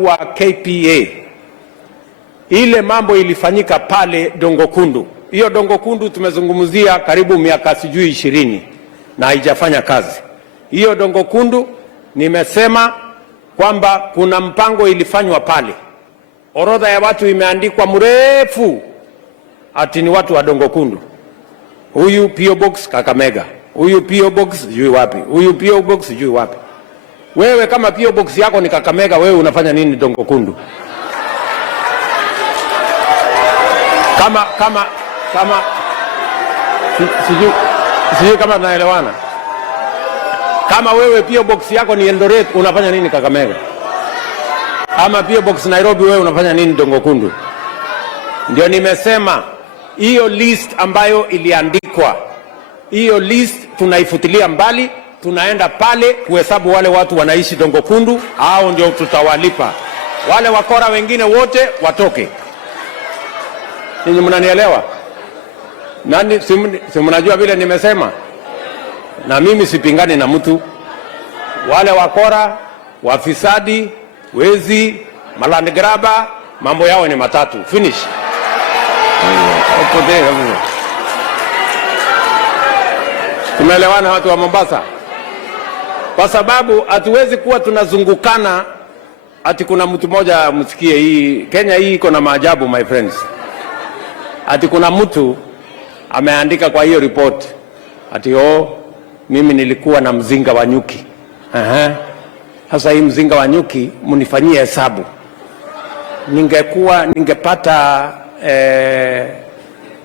wa KPA, ile mambo ilifanyika pale Dongo Kundu. Hiyo Dongo Kundu tumezungumzia karibu miaka sijui 20 na haijafanya kazi. Hiyo Dongo Kundu nimesema kwamba kuna mpango ilifanywa pale. Orodha ya watu imeandikwa mrefu ati ni watu wa Dongo Kundu. Huyu PO Box Kakamega, huyu PO Box sijui wapi, huyu PO Box sijui wapi. Wewe kama PO Box yako ni Kakamega, wewe unafanya nini Dongo Kundu? Kama sijui kama tunaelewana. Kama wewe PO Box yako ni Eldoret, unafanya nini Kakamega? Ama PO Box Nairobi, wewe unafanya nini Dongo Kundu? Ndio nimesema hiyo list ambayo iliandikwa, hiyo list tunaifutilia mbali. Tunaenda pale kuhesabu wale watu wanaishi Dongo Kundu, hao ndio tutawalipa. Wale wakora wengine wote watoke. Ninyi mnanielewa? Nani si mnajua vile nimesema? Na mimi sipingani na mtu. Wale wakora, wafisadi, wezi, malandigraba, mambo yao ni matatu. Finish. Tumeelewana watu wa Mombasa? Kwa sababu hatuwezi kuwa tunazungukana ati kuna mtu mmoja msikie hii Kenya hii iko na maajabu my friends. Ati kuna mtu ameandika kwa hiyo report ati mimi nilikuwa na mzinga wa nyuki. Sasa hii mzinga wa nyuki mnifanyie hesabu.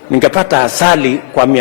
Ningepata asali kwa